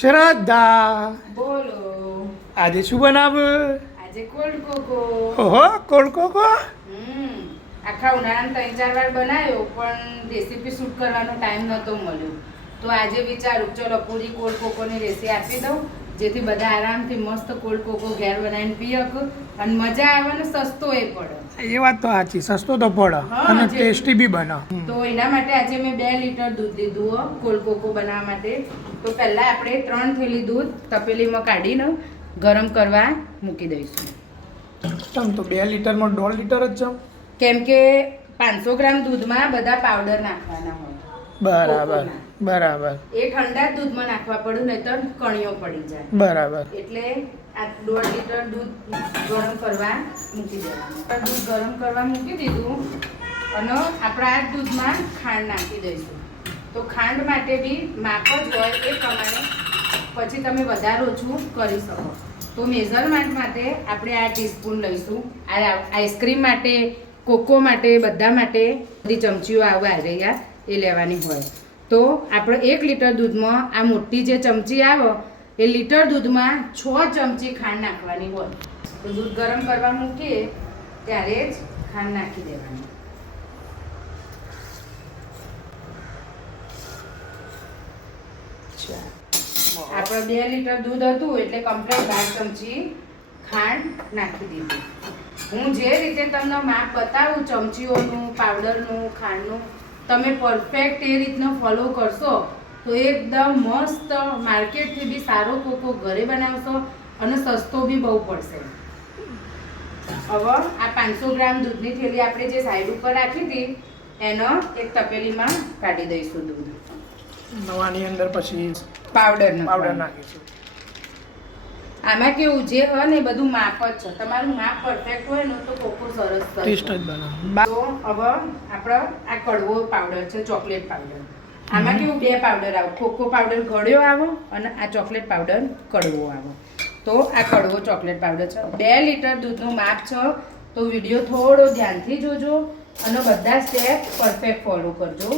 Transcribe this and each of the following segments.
શ્રદ્ધા, બોલો. આજે શું બનાવ્યું? આજે કોલ્ડ કોકો. ઓહો, કોલ્ડ કોકો. આખા ઉનાળામાં 3-4 વાર બનાવ્યો પણ રેસીપી શૂટ કરવાનો ટાઈમ નહોતો મળ્યો. તો આજે વિચારું ચલો પૂરી કોલ્ડ કોકોની રેસીપી આપી દઉં, જેથી બધા આરામથી મસ્ત કોલ્ડ કોકો ઘેર બનાવીને પી શકો અને મજા આવે ને સસ્તો એ પડે. એ વાત તો સાચી, સસ્તો તો પડે અને ટેસ્ટી બી બને. તો એના માટે આજે મેં 2 લીટર દૂધ લીધું કોલ્ડ કોકો બનાવવા માટે. તો પહેલા આપણે 3 થેલી દૂધ તપેલીમાં કાઢીને ગરમ કરવા મૂકી દઈશું. ચમ તો 2 લીટરમાં 1.5 લીટર જ જાઉં? કેમ કે 500 ગ્રામ દૂધમાં બધા પાવડર નાખવાના હોય. બરાબર બરાબર. એ ઠંડા જ દૂધમાં નાખવા પડે નહીં તો કણીઓ પડી જાય. બરાબર. એટલે આ 1.5 લીટર દૂધ ગરમ કરવા મૂકી દેવાનું. દૂધ ગરમ કરવા મૂકી દીધું અને આપણે આ દૂધમાં ખાંડ નાખી દઈશું. તો ખાંડ માટે બી માપ જ હોય એ પ્રમાણે પછી તમે વધારે ઓછું કરી શકો. તો મેઝરમેન્ટ માટે આપણે આ ટીસ્પૂન લઈશું. આ આઈસ્ક્રીમ માટે, કોકો માટે, બધા માટે બધી ચમચીઓ આવે આ રહ્યા એ લેવાની હોય. તો આપણે 1 લીટર દૂધમાં આ મોટી જે ચમચી આવે એ લીટર દૂધમાં 6 ચમચી ખાંડ નાખવાની હોય. તો દૂધ ગરમ કરવા મૂકીએ ત્યારે જ ખાંડ નાખી દેવાની. આપણે 2 લીટર દૂધ હતું એટલે કમ્પ્લીટ 12 ચમચી ખાંડ નાખી દીધી. હું જે રીતે તમને માપ બતાવું ચમચીઓનું, પાવડરનું, ખાંડનું, તમે પરફેક્ટ એ રીતનો ફોલો કરશો તો એકદમ મસ્ત માર્કેટથી બી સારો કોકો ઘરે બનાવશો અને સસ્તો બી બહુ પડશે. હવે આ 500 ગ્રામ દૂધની થેલી આપણે જે સાઈડ ઉપર રાખી હતી એનો એક તપેલીમાં કાઢી દઈશું દૂધ. નવાની અંદર પછી પાવડર નાખીશું. આમાં કેવું જે હોય ને બધું માપ જ છે. તમારું માપ પરફેક્ટ હોય ને તો કોકો સરસ ટેસ્ટ જ બને. તો હવે આપણો આ કડવો પાવડર છે, ચોકલેટ પાવડર. આમાં કેવું 2 પાવડર આવે, કોકો પાવડર ગળ્યો આવો અને આ ચોકલેટ પાવડર કડવો આવો. તો આ કડવો ચોકલેટ પાવડર છે. 2 લીટર દૂધનું માપ છે તો વિડીયો થોડો ધ્યાનથી જોજો અને બધા સ્ટેપ પરફેક્ટ ફોલો કરજો.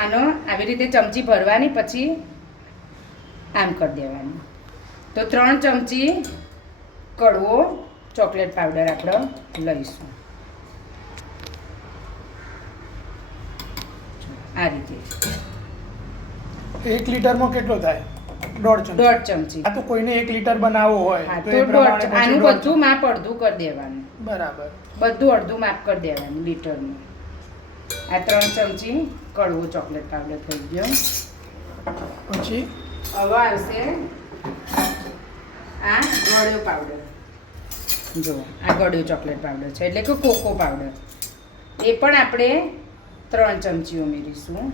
આનો આવી રીતે ચમચી ભરવાની પછી આમ કરી દેવાની. તો 3 ચમચી કડવો ચોકલેટ પાવડર આપણે લઈશું. આ રીતે 1 લીટરમાં કેટલો થાય? 1.5 ચમચી. 1.5 ચમચી. આ તો કોઈને 1 લીટર બનાવવો હોય હા તો તો એ પ્રમાણે આનું પછી બધું માપ અડધું કરી દેવાનું. બરાબર. બધું અડધું માપ કરી દેવાનું લીટરનું. આ 3 ચમચી કડવો ચોકલેટ પાવડર થઈ ગયો. પછી હવે આવશે આ ગળ્યો પાવડર. જો આ ગળ્યો ચોકલેટ પાવડર છે એટલે કે કોકો પાવડર. એ પણ આપણે 3 ચમચી ઉમેરીશું.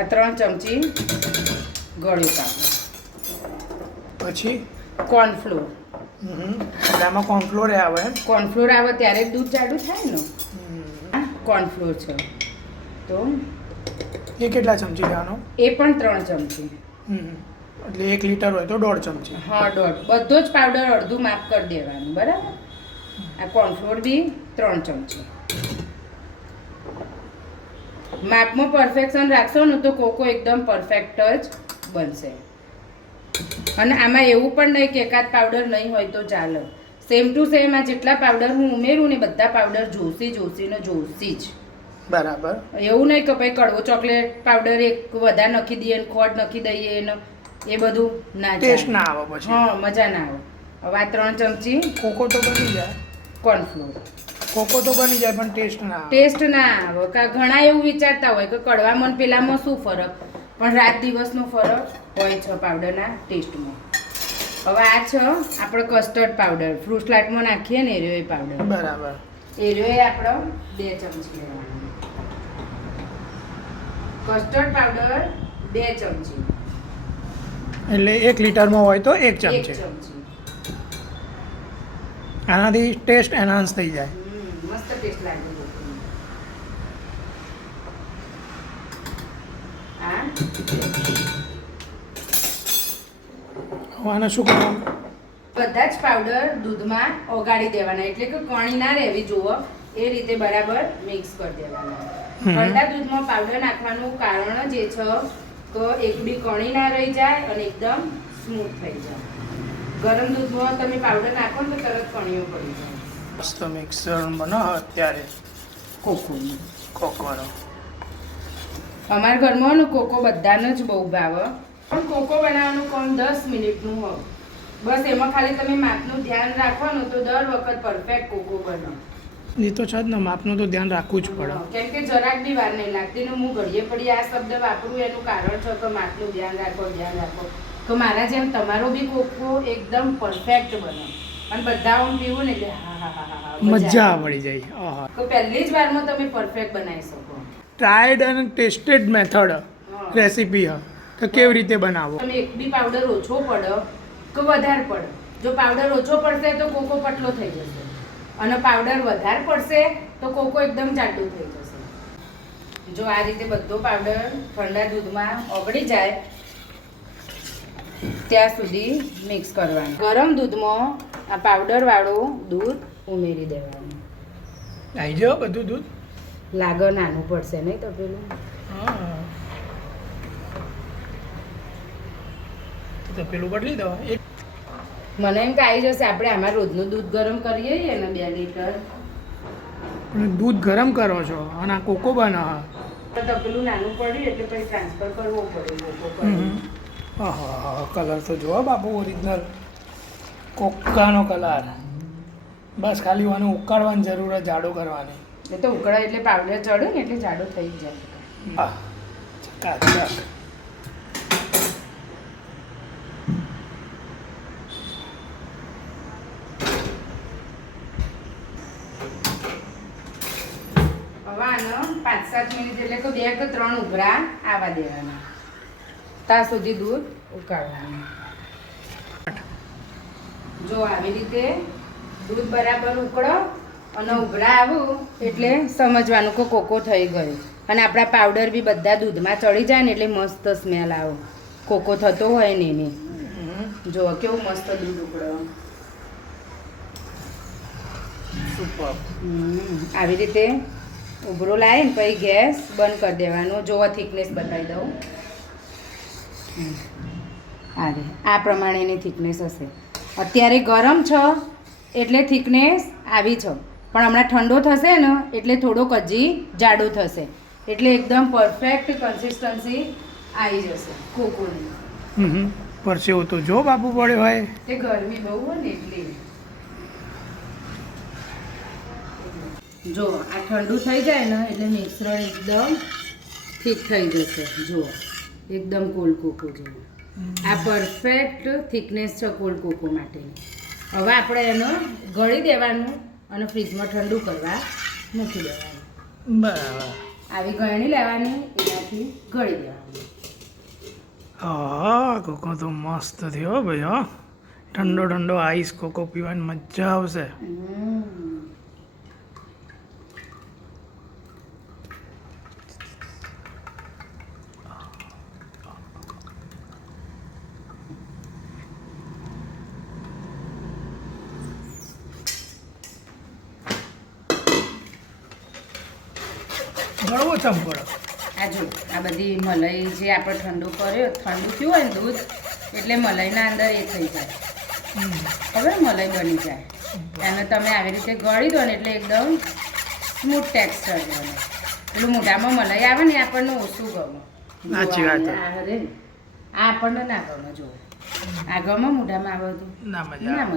આ 3 ચમચી ગળ્યું પાવડર. પછી કોર્નફ્લોર. આમાં કોર્નફ્લોર આવે. કોર્નફ્લોર આવે ત્યારે દૂધ જાડું થાય ને. કોર્નફ્લોર છે તો એ કેટલા ચમચી લેવાનો? એ પણ 3 ચમચી. એટલે 1 લીટર હોય તો 1.5 ચમચી. હા 1.5. બધો જ પાવડર અડધું માપ કરી દેવાનું. બરાબર. આ કોર્નફ્લોર બી 3 ચમચી. માપમાં પરફેક્શન રાખશો ને તો કોકો એકદમ પરફેક્ટ જ બનશે. અને આમાં એવું પણ નહીં કે એકાદ પાવડર નહીં હોય તો ચાલે. સેમ ટુ સેમ આ જેટલા પાવડર હું ઉમેરું ને બધા પાવડર જોશી જ. બરાબર. એવું નહીં કે ભાઈ કડવો ચોકલેટ પાવડર એક વધારે નાખી દઈએ ને ખોટ નાખી દઈએ ને એ બધું ના ટેસ્ટ ના આવે પછી. હા મજા ના આવે. હવે આ 3 ચમચી કોકો તો બની જાય. કોર્નફ્લોર. કોકો તો બની જાય પણ ટેસ્ટ ના આવે. ટેસ્ટ ના આવે. ઘણા એવું વિચારતા હોય કે કડવામાં પેલામાં શું ફરક, પણ રાત દિવસનો ફરક હોય છે પાવડરના ટેસ્ટમાં. હવે આ છે આપણે કસ્ટર્ડ પાવડર. ફ્રૂટ સલાડમાં નાખીએ ને એ રહ્યો પાવડર. બરાબર. એ રહ્યો આપણે 2 ચમચી લેવાનો. કસ્ટર્ડ પાવડર 2 ચમચી. એટલે 1 લીટરમાં હોય તો 1 1 ચમચી. ચમચી. આનાથી ટેસ્ટ એનહાન્સ થઈ જાય. મસ્ત ટેસ્ટ લાગે. હવે આને શું કરવાનું? બધા જ પાવડર દૂધમાં ઓગાળી દેવાના, એટલે કે કણી ના રહેવી જુઓ એ રીતે બરાબર મિક્સ કરી દેવાના. ઠંડા દૂધમાં પાવડર નાખવાનું કારણ જ એ છે કે એક બી કણી ના રહી જાય અને એકદમ સ્મૂથ થઈ જાય. ગરમ દૂધમાં તમે પાવડર નાખો ને તો તરત કણીઓ પડી જાય. મસ્ત મિક્સર બનાવો અત્યારે કોકોનું કોકોનો. અમારા ઘરમાં ને કોકો બધાને જ બહુ ભાવે, પણ કોકો બનાવવાનું કામ 10 મિનિટનું હોય. બસ એમાં ખાલી તમે માપનું ધ્યાન રાખવાનું તો દર વખત પરફેક્ટ કોકો બનો. એ તો છે જ ને, માપનું તો ધ્યાન રાખવું જ પડે. કેમ કે જરાક બી વાર નહીં લાગતી ને હું ઘડીએ પડી આ શબ્દ વાપરું એનું કારણ છે કે માપનું ધ્યાન રાખો. તો મારા જેમ તમારો બી કોકો એકદમ પરફેક્ટ બને અને બધા આમ પીવું ને એટલે હા મજા પડી જાય. આહા. તો પહેલી જ વારમાં તમે પરફેક્ટ બનાવી શકો. ટ્રાયડ અને ટેસ્ટેડ મેથડ રેસીપી હ કે કેવી રીતે બનાવો. તમે એક બી પાવડર ઓછો પડે કે વધારે પડે, જો પાવડર ઓછો પડશે તો કોકો પતલો થઈ જશે અને પાવડર વધારે પડશે તો કોકો એકદમ જાડું થઈ જશે. જો આ રીતે બધો પાવડર ઠંડા દૂધમાં ઓગળી જાય ત્યાં સુધી મિક્સ કરવાનું. ગરમ દૂધમાં આ પાવડર વાળું દૂધ ઉમેરી દેવાનું. આવી જાઓ બધું દૂધ. લાગે નાનું પડશે નહીં તો પેલું. હા તો પેલું બદલી દો. મને એમ કે આવી જશે. આપણે આમાં રોજનું દૂધ ગરમ કરીએ ને 2 લીટર. પણ દૂધ ગરમ કરો છો અને આ કોકો બનાવો. તો પેલું નાનું પડ્યું એટલે પછી ટ્રાન્સફર કરવો પડે કોકો. હા કલર તો જુઓ બાપુ, ઓરિજિનલ કોકાનો કલર. બસ ખાલી આને ઉકાળવાની જરૂર, જાડો કરવાની. એ તો ઉકળાય એટલે પાવડર ચડે ને એટલે જાડો થઈ જાય. હા ચકાચક. હવે આનો 5-7 મિનિટ એટલે કે 2 કે 3 ઉભરા આવવા દેવાના. ત્યાં સુધી દૂધ ઉકાળવાનું. જો આવી રીતે દૂધ બરાબર ઉકળો અને ઉભરા આવું એટલે સમજવાનું કે કોકો થઈ ગયો. અને આપણા પાવડર બી બધા દૂધમાં ચડી જાય ને એટલે મસ્ત સ્મેલ આવે કોકો થતો હોય ને એની. જો કેવું મસ્ત દૂધ ઉકળો. સુપર. આવી રીતે ઉભરો લાવીને પછી ગેસ બંધ કરી દેવાનો. જોવા થિકનેસ બતાવી દઉં. આ પ્રમાણેની થિકનેસ હશે. અત્યારે ગરમ છે એટલે થિકનેસ આવી છે, પણ હમણાં ઠંડો થશે ને એટલે થોડોક હજી જાડો થશે, એટલે એકદમ પરફેક્ટ કન્સિસ્ટન્સી આવી જશે કોકોની. પરસેવો તો જો બાપુ પડ્યો હોય. તે ગરમી બહુ હોય ને એટલે. જો આ ઠંડુ થઈ જાય ને એટલે મિશ્રણ એકદમ ઠીક થઈ જશે. જો એકદમ કોલ્ડ કોકો જેવું. આ પરફેક્ટ થિકનેસ છે કોલ્ડ કોકો માટેની. હવે આપણે એનો ગળી દેવાનું અને ફ્રીજમાં ઠંડુ કરવા મૂકી દેવાનું. બરાબર. આવી ગળણી લેવાની, એનાથી ગળી દેવાનું. હા કોકો તો મસ્ત થયો ભાઈ. હા ઠંડો ઠંડો આઈસ કોકો પીવાની મજા આવશે. ગળવો ચંપડો. આ જો આ બધી મલાઈ જે આપણે ઠંડુ કર્યો, ઠંડુ થયું હોય ને દૂધ એટલે મલાઈના અંદર એ થઈ જાય. હવે મલાઈ બની જાય. એને તમે આવી રીતે ગળી દો ને એટલે એકદમ સ્મૂથ ટેક્સચર બને. પેલું મોઢામાં મલાઈ આવે ને એ આપણને ઓછું ગમે. સાચી વાત. આ આપણને ના ગમે. જો આ ગમે મોઢામાં આવે તો ના મજા આવે.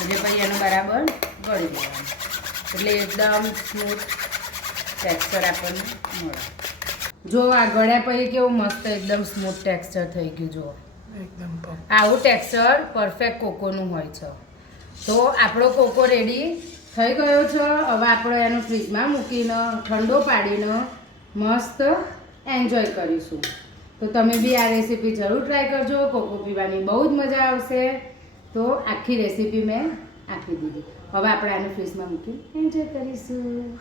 એટલે પછી એનું બરાબર ગળી દેવાનું એટલે એકદમ સ્મૂથ ટેક્સચર આપણને મળે. જો આ ગળ્યા પછી કેવું મસ્ત એકદમ સ્મૂથ ટેક્સચર થઈ ગયું. જો એકદમ આવું ટેક્સચર પરફેક્ટ કોકોનું હોય છે. તો આપણો કોકો રેડી થઈ ગયો છે. હવે આપણે એનો ફ્રીજમાં મૂકીને ઠંડો પાડીને મસ્ત એન્જોય કરીશું. તો તમે બી આ રેસીપી જરૂર ટ્રાય કરજો. કોકો પીવાની બહુ જ મજા આવશે. તો આખી રેસીપી મેં આપી દીધી. હવે આપણે આને ફ્રીજમાં મૂકી એન્જોય કરીશું.